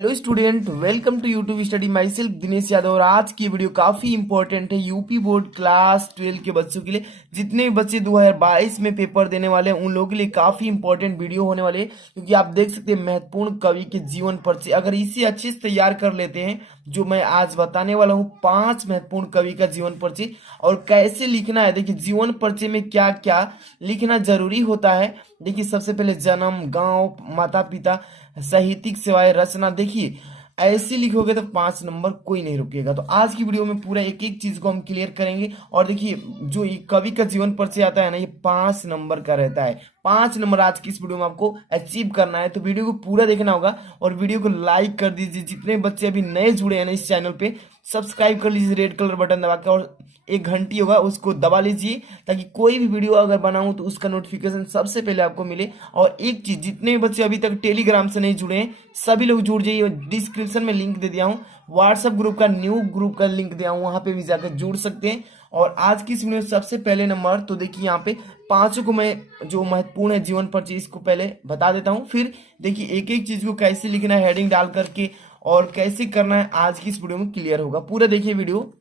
Hello student, welcome to YouTube study myself Dinesh Yadav. और आज की वीडियो काफी इंपॉर्टेंट है यूपी बोर्ड क्लास 12 के बच्चों के लिए। जितने भी बच्चे 2022 में पेपर देने वाले हैं उन लोगों के लिए काफी इंपॉर्टेंट वीडियो होने वाले हैं, क्योंकि आप देख सकते हैं महत्वपूर्ण कवि के जीवन परिचय। अगर इसे अच्छे से तैयार कर लेते हैं, जो मैं आज बताने वाला हूँ 5 महत्वपूर्ण कवि का जीवन परिचय और कैसे लिखना है। देखिए, जीवन परिचय में क्या क्या लिखना जरूरी होता है। देखिए, सबसे पहले जन्म, गांव, माता पिता, साहित्यिक सेवाएं, रचना। देखिए, ऐसे लिखोगे तो 5 नंबर कोई नहीं रुकेगा। तो आज की वीडियो में पूरा एक एक चीज को हम क्लियर करेंगे। और देखिए, जो ये कवि का जीवन परिचय आता है ना, ये 5 नंबर का रहता है। 5 नंबर आज की इस वीडियो में आपको अचीव करना है, तो वीडियो को पूरा देखना होगा और वीडियो को लाइक कर दीजिए। जितने बच्चे अभी नए जुड़े हैं ना इस चैनल पे, सब्सक्राइब कर लीजिए रेड कलर बटन दबा के, और एक घंटी होगा उसको दबा लीजिए, ताकि कोई भी वीडियो अगर बनाऊं तो उसका नोटिफिकेशन सबसे पहले आपको मिले। और एक चीज, जितने भी बच्चे अभी तक टेलीग्राम से नहीं जुड़े हैं सभी लोग जुड़ जाइए। डिस्क्रिप्शन में लिंक दे दिया हूँ, व्हाट्सएप ग्रुप का, न्यू ग्रुप का लिंक दिया हूँ, वहां पे भी जाकर जुड़ सकते हैं। और आज की इस वीडियो में सबसे पहले नंबर, तो देखिए यहाँ पे पांचों को मैं जो महत्वपूर्ण है जीवन परिचय इसको पहले बता देता हूँ। फिर देखिए एक एक चीज को कैसे लिखना है हेडिंग डाल करके और कैसे करना है, आज की इस वीडियो में क्लियर होगा। पूरा देखिए वीडियो।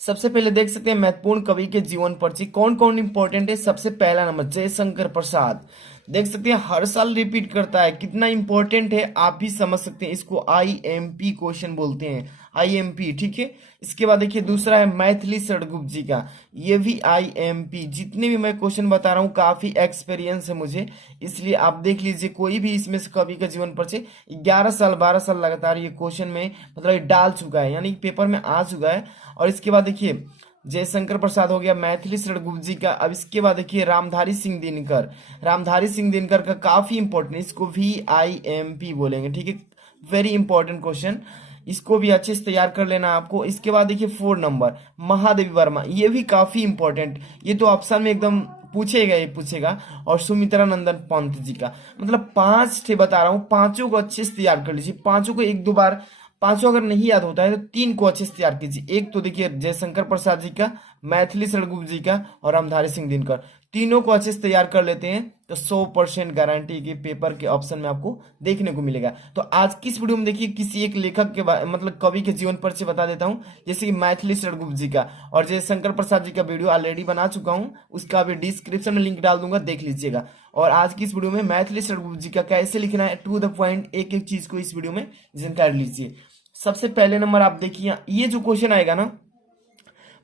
सबसे पहले देख सकते हैं महत्वपूर्ण कवि के जीवन परिचय कौन कौन इंपॉर्टेंट है। सबसे पहला नंबर जयशंकर प्रसाद। देख सकते हैं हर साल रिपीट करता है, कितना इंपॉर्टेंट है आप भी समझ सकते हैं। इसको आईएमपी क्वेश्चन बोलते हैं, आईएमपी, ठीक है। इसके बाद देखिए दूसरा है मैथिली सड़गुप्त जी का, ये भी आईएमपी। जितने भी मैं क्वेश्चन बता रहा हूँ काफी एक्सपीरियंस है मुझे, इसलिए आप देख लीजिए कोई भी इसमें से कवि का जीवन परिचय 11 साल 12 साल लगातार ये क्वेश्चन में मतलब ये डाल चुका है, यानी पेपर में आ चुका है। और इसके बाद देखिए जयशंकर प्रसाद हो गया, मैथिली सड़गुप्त जी का। अब इसके बाद देखिए रामधारी सिंह दिनकर। रामधारी सिंह दिनकर का काफी इंपॉर्टेंट, इसको VIMP बोलेंगे, ठीक है। वेरी इंपॉर्टेंट क्वेश्चन, इसको भी अच्छे से तैयार कर लेना आपको। इसके बाद देखिए 4 नंबर महादेवी वर्मा, ये भी काफी इंपॉर्टेंट, ये तो ऑप्शन में एकदम पूछेगा ही पूछेगा। और सुमित्रा नंदन पंत जी का। मतलब 5 थे बता रहा हूँ, पांचों को अच्छे से तैयार कर लीजिए। पांचों को एक दो बार, पांचों अगर नहीं याद होता है तो 3 को अच्छे से तैयार कीजिए। एक तो देखिए जयशंकर प्रसाद जी का, मैथिली सड़गुप्त जी का और रामधारी सिंह दिनकर, तीनों को अच्छे से तैयार कर लेते हैं तो 100% गारंटी के पेपर के ऑप्शन में आपको देखने को मिलेगा। तो आज की इस वीडियो में देखिए किसी एक लेखक के मतलब कवि के जीवन परिचय बता देता हूं, जैसे कि मैथिली सड़गुप्त जी का। और जयशंकर प्रसाद जी का वीडियो ऑलरेडी बना चुका हूं, उसका भी डिस्क्रिप्शन में लिंक डाल दूंगा, देख लीजिएगा। और आज की इस वीडियो में मैथिली सड़गुप्त जी का कैसे लिखना है टू द पॉइंट, एक एक चीज को इस वीडियो में जानकारी लीजिए। सबसे पहले नंबर आप देखिए, ये जो क्वेश्चन आएगा ना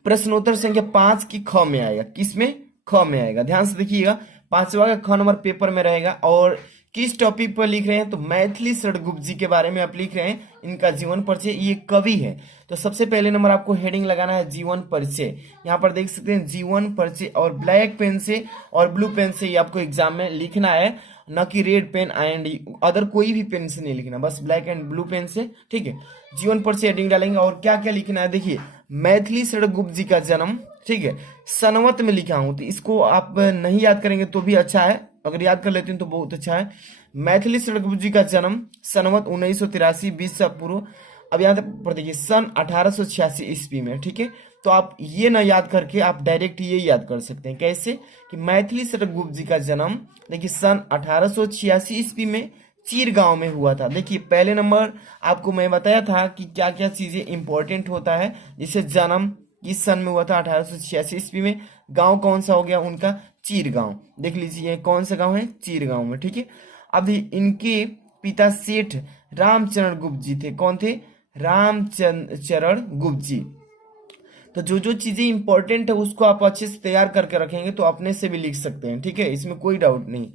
प्रश्नोत्तर संख्या 5 की ख में आएगा। किसमें? ख में आएगा। ध्यान से देखिएगा, 5वां का ख नंबर पेपर में रहेगा। और किस टॉपिक पर लिख रहे हैं? तो मैथिली सड़गुप्त जी के बारे में आप लिख रहे हैं, इनका जीवन परिचय, ये कवि है। तो सबसे पहले नंबर आपको हेडिंग लगाना है जीवन परिचय। यहाँ पर देख सकते हैं जीवन परिचय, और ब्लैक पेन से और ब्लू पेन से ये आपको एग्जाम में लिखना है, न कि रेड पेन एंड अदर कोई भी पेन से नहीं लिखना, बस ब्लैक एंड ब्लू पेन से, ठीक है। जीवन परिचय हेडिंग डालेंगे। और क्या क्या लिखना है देखिए, मैथिली सड़गुप्त जी का जन्म, ठीक है, सनवत में लिखा हूं, तो इसको आप नहीं याद करेंगे तो भी अच्छा है, अगर याद कर लेते हैं तो बहुत अच्छा है। मैथिली सड़गुप्त जी का जन्म सनवत 1983 20 पूर्व। अब यहाँ पर देखिए सन 1886 ईस्वी में, ठीक है। तो आप ये ना याद करके आप डायरेक्ट ये याद कर सकते हैं। कैसे? कि मैथिली सड़गुप्त जी का जन्म देखिए सन 1886 ईस्वी में चीर गांव में हुआ था। देखिए पहले नंबर आपको मैं बताया था कि क्या क्या चीजें इंपॉर्टेंट होता है, जैसे जन्म किस सन में हुआ था, 1886 ईस्वी में। गांव कौन सा हो गया उनका? चीर गांव। देख लीजिए कौन सा गांव है? चीर गांव में, ठीक है। अब इनके पिता सेठ रामचरण गुप्त जी थे। कौन थे? रामचरण गुप्त जी। तो जो जो चीजें इंपॉर्टेंट है उसको आप अच्छे से तैयार करके रखेंगे तो अपने से भी लिख सकते हैं, ठीक है, इसमें कोई डाउट नहीं।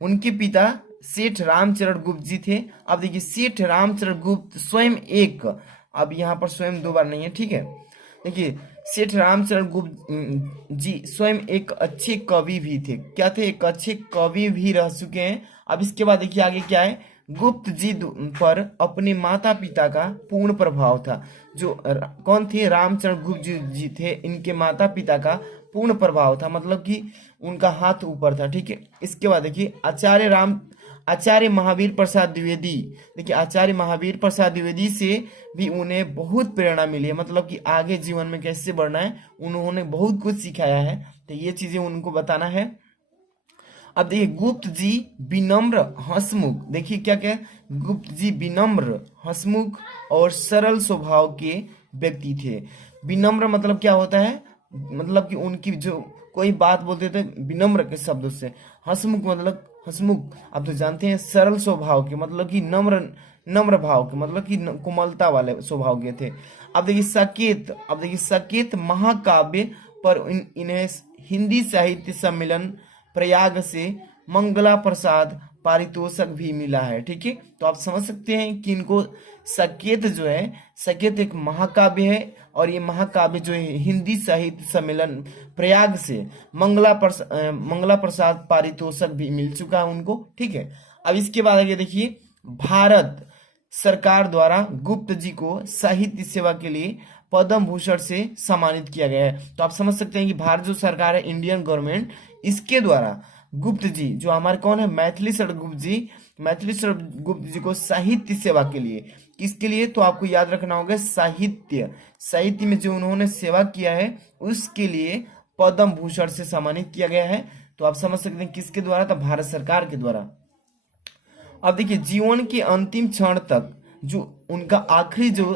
उनके पिता सेठ रामचरण गुप्त जी थे। अब देखिए सेठ रामचरण गुप्त स्वयं एक, अब यहाँ पर स्वयं 2 बार नहीं है, ठीक है। देखिए सेठ रामचरण गुप्त जी स्वयं एक अच्छे कवि भी थे। क्या थे? एक अच्छे कवि भी रह चुके हैं। अब इसके बाद देखिए आगे क्या है, गुप्त जी पर अपने माता पिता का पूर्ण प्रभाव था। जो कौन थे? रामचरण गुप्त जी थे, इनके माता पिता का पूर्ण प्रभाव था, मतलब कि उनका हाथ ऊपर था, ठीक है। इसके बाद देखिए आचार्य महावीर प्रसाद द्विवेदी। देखिए आचार्य महावीर प्रसाद द्विवेदी से भी उन्हें बहुत प्रेरणा मिली है, मतलब कि आगे जीवन में कैसे बढ़ना है उन्होंने बहुत कुछ सिखाया है, तो ये चीजें उनको बताना है। अब देखिए गुप्त जी विनम्र हंसमुख, देखिए क्या क्या है? गुप्त जी विनम्र हंसमुख और सरल स्वभाव के व्यक्ति थे। विनम्र मतलब क्या होता है? मतलब कि उनकी जो कोई बात बोलते थे विनम्र के शब्दों से। हंसमुख मतलब हंसमुख आप तो जानते हैं, सरल स्वभाव के मतलब कि नम्र नम्र भाव के मतलब कि कोमलता वाले स्वभाव के थे। अब देखिए साकेत, अब देखिए साकेत महाकाव्य पर इन्हें हिंदी साहित्य सम्मेलन प्रयाग से मंगला प्रसाद पारितोषक भी मिला है। ठीक है, तो आप समझ सकते हैं कि इनको साकेत जो है, साकेत एक महाकाव्य है और ये महाकाव्य जो है हिंदी साहित्य सम्मेलन प्रयाग से मंगला प्रसाद पारितोषक भी मिल चुका है उनको। ठीक है, अब इसके बाद आगे देखिए भारत सरकार द्वारा गुप्त जी को साहित्य सेवा के लिए पद्म भूषण से सम्मानित किया गया है। तो आप समझ सकते हैं कि भारत जो सरकार है, इंडियन गवर्नमेंट, इसके द्वारा गुप्त जी जो हमारे कौन है, मैथिली शरण गुप्त जी, मैथिली शरण गुप्त जी को साहित्य सेवा के लिए, किसके लिए? तो आपको याद रखना होगा साहित्य, साहित्य में जो उन्होंने सेवा किया है उसके लिए पद्म भूषण से सम्मानित किया गया है। तो आप समझ सकते हैं किसके द्वारा? तो भारत सरकार के द्वारा। अब देखिए जीवन के अंतिम क्षण तक, जो उनका आखिरी जो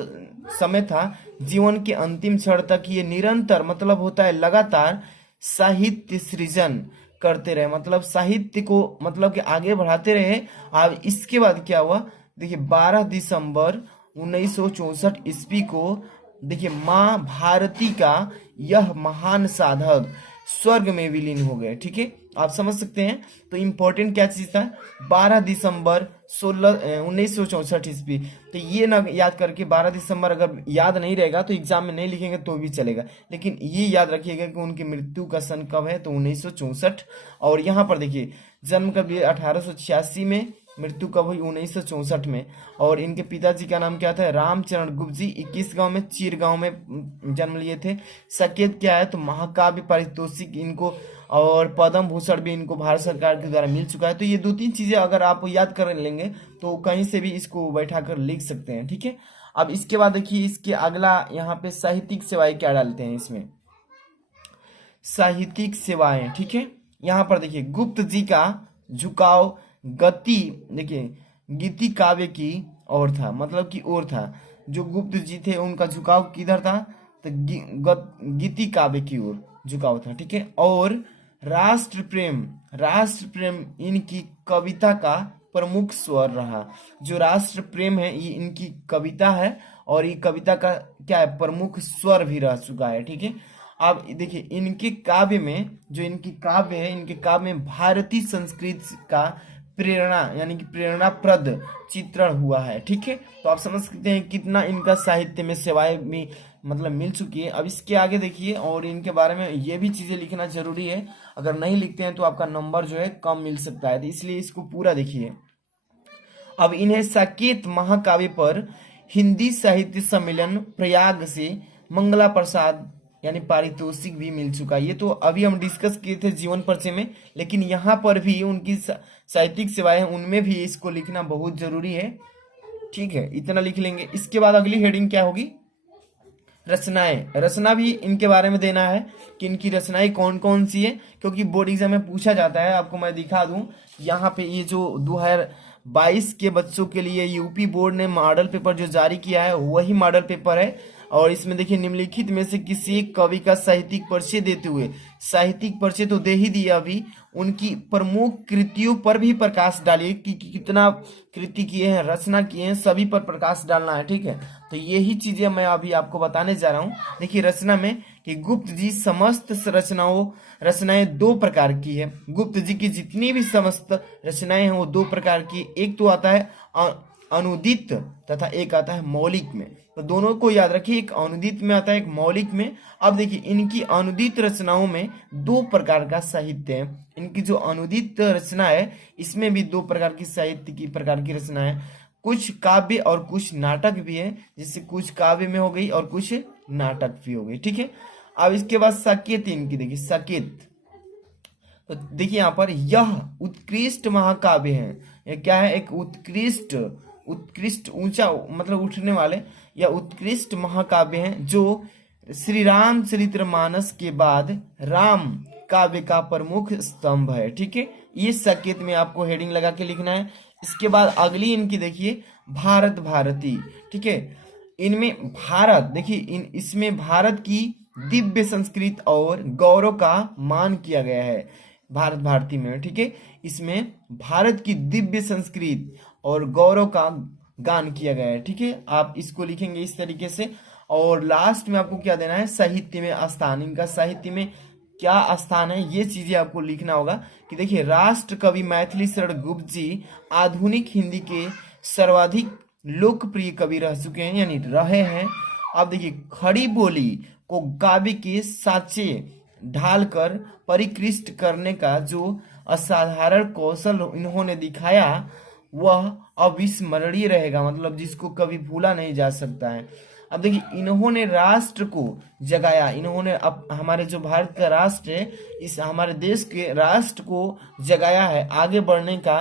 समय था, जीवन के अंतिम क्षण तक ये निरंतर मतलब होता है लगातार साहित्य सृजन करते रहे, मतलब साहित्य को मतलब कि आगे बढ़ाते रहे। अब इसके बाद क्या हुआ? देखिए 12 दिसंबर 1964 ईस्वी को देखिए माँ भारती का यह महान साधक स्वर्ग में विलीन हो गए। ठीक है, आप समझ सकते हैं। तो इम्पोर्टेंट क्या चीज था? 12 दिसंबर 1964 ईस्वी। तो ये ना याद करके, 12 दिसंबर अगर याद नहीं रहेगा तो एग्जाम में नहीं लिखेंगे तो भी चलेगा, लेकिन ये याद रखिएगा कि उनकी मृत्यु का सन कब है, तो 1964। और यहाँ पर देखिए जन्म कब लिए? 1886 में, मृत्यु कब हुई? 1964 में। और इनके पिताजी का नाम क्या था? रामचरण गुप्त जी। 21 गांव में, चीर गांव में जन्म लिए थे। साकेत क्या है? तो महाकाव्य पारितोषिक इनको और पद्म भूषण भी इनको भारत सरकार के द्वारा मिल चुका है। तो ये दो तीन चीजें अगर आप याद कर लेंगे तो कहीं से भी इसको बैठा कर लिख सकते हैं। ठीक है, अब इसके बाद देखिए इसके अगला यहाँ पे साहित्यिक सेवाएं क्या डालते हैं इसमें, साहित्यिक सेवाएं। ठीक है, यहाँ पर देखिए गुप्त जी का झुकाव गति, देखिए गीति काव्य की ओर था, मतलब की ओर था। जो गुप्त जी थे उनका झुकाव किधर था? तो गीति काव्य की ओर झुकाव था। ठीक है, और राष्ट्र प्रेम, राष्ट्र प्रेम इनकी कविता का प्रमुख स्वर रहा। जो राष्ट्र प्रेम है ये इनकी कविता है और ये कविता का क्या है? प्रमुख स्वर भी रह चुका है। ठीक है, अब देखिए इनके काव्य में, जो इनकी काव्य है, इनके काव्य में भारतीय संस्कृति का प्रेरणा यानी कि प्रेरणाप्रद चित्रण हुआ है। ठीक है, तो आप समझ सकते हैं कितना इनका साहित्य में सेवाएं भी मतलब मिल चुकी है। अब इसके आगे देखिए, और इनके बारे में ये भी चीजें लिखना जरूरी है, अगर नहीं लिखते हैं तो आपका नंबर जो है कम मिल सकता है, तो इसलिए इसको पूरा देखिए। अब इन्हें साकेत महाकाव्य पर हिंदी साहित्य सम्मेलन प्रयाग से मंगला प्रसाद यानी पारितोषिक भी मिल चुका है। ये तो अभी हम डिस्कस किए थे जीवन परिचय में, लेकिन यहाँ पर भी उनकी साहित्यिक सेवाएं, उनमें भी इसको लिखना बहुत जरूरी है। ठीक है, इतना लिख लेंगे। इसके बाद अगली हेडिंग क्या होगी? रचनाएं। रचना भी इनके बारे में देना है कि इनकी रचनाएं कौन कौन सी है, क्योंकि बोर्ड एग्जाम में पूछा जाता है। आपको मैं दिखा दूं, यहाँ पे ये जो 2022 के बच्चों के लिए यूपी बोर्ड ने मॉडल पेपर जो जारी किया है वही मॉडल पेपर है। और इसमें देखिए निम्नलिखित में से किसी एक कवि का साहित्यिक परिचय देते हुए, साहित्यिक परिचय तो दे ही दिया अभी, उनकी प्रमुख कृतियों पर भी प्रकाश डालिए कि कितना कृति किए हैं, रचना किए हैं, सभी पर प्रकाश डालना है। ठीक है, तो यही चीजें मैं अभी आपको बताने जा रहा हूँ। देखिए रचना में कि गुप्त जी समस्त रचनाएं दो प्रकार की है। गुप्त जी की जितनी भी समस्त रचनाएं हैं वो दो प्रकार की, एक तो आता है अनुदित तथा एक आता है मौलिक में। तो दोनों को याद रखिए, एक अनुदित में आता है, एक मौलिक में। अब देखिए इनकी अनुदित रचनाओं में दो प्रकार का साहित्य है। इनकी जो अनुदित रचना है इसमें भी दो प्रकार की साहित्य की प्रकार की रचना है, कुछ काव्य और कुछ नाटक भी है, जिससे कुछ काव्य में हो गई और कुछ नाटक भी हो गई। ठीक है, अब इसके बाद साकेत इनकी देखिए, साकेत तो देखिए यहाँ पर यह उत्कृष्ट महाकाव्य है। यह क्या है? एक उत्कृष्ट, उत्कृष्ट ऊंचा मतलब उठने वाले या उत्कृष्ट महाकाव्य हैं, जो श्री रामचरितमानस के बाद राम काव्य का प्रमुख स्तंभ है। ठीक है, ये संकेत में आपको हेडिंग लगा के लिखना है। इसके बाद अगली इनकी देखिए, भारत भारती। ठीक है, इनमें भारत देखिए, इसमें भारत की दिव्य संस्कृति और गौरव का मान किया गया है भारत भारती में। ठीक है, इसमें भारत की दिव्य संस्कृति और गौरव का गान किया गया है। ठीक है, आप इसको लिखेंगे इस तरीके से। और लास्ट में आपको क्या देना है, साहित्य में स्थान, इनका साहित्य में क्या स्थान है, ये चीजें आपको लिखना होगा। कि देखिए, राष्ट्र कवि मैथिली शरण गुप्त जी आधुनिक हिंदी के सर्वाधिक लोकप्रिय कवि रह चुके हैं, यानी रहे हैं। अब देखिए, खड़ी बोली को काव्य के साँचे ढालकर परिष्कृत करने का जो असाधारण कौशल इन्होंने दिखाया वह अविस्मरणीय रहेगा, मतलब जिसको कभी भूला नहीं जा सकता है। अब देखिए, इन्होंने राष्ट्र को जगाया, इन्होंने अब हमारे जो भारत का राष्ट्र है, इस हमारे देश के राष्ट्र को जगाया है, आगे बढ़ने का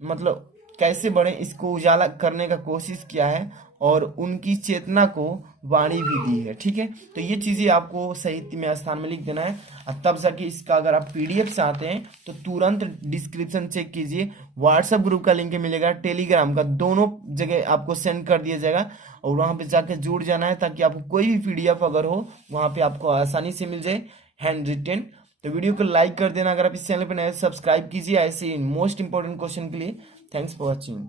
मतलब कैसे बढ़े इसको उजाला करने का कोशिश किया है, और उनकी चेतना को वाणी भी दी है। ठीक है, तो ये चीजें आपको साहित्य में स्थान में लिख देना है। और तब जाके इसका अगर आप पीडीएफ चाहते हैं तो तुरंत डिस्क्रिप्शन चेक कीजिए, व्हाट्सएप ग्रुप का लिंक मिलेगा, टेलीग्राम का, दोनों जगह आपको सेंड कर दिया जाएगा, और वहां पे जाके जुड़ जाना है ताकि आपको कोई भी पीडीएफ अगर हो वहां पे आपको आसानी से मिल जाए हैंड रिटेन। तो वीडियो को लाइक कर देना, अगर आप इस चैनल पर नए सब्सक्राइब कीजिए ऐसे मोस्ट इंपॉर्टेंट क्वेश्चन के लिए। Thanks for watching.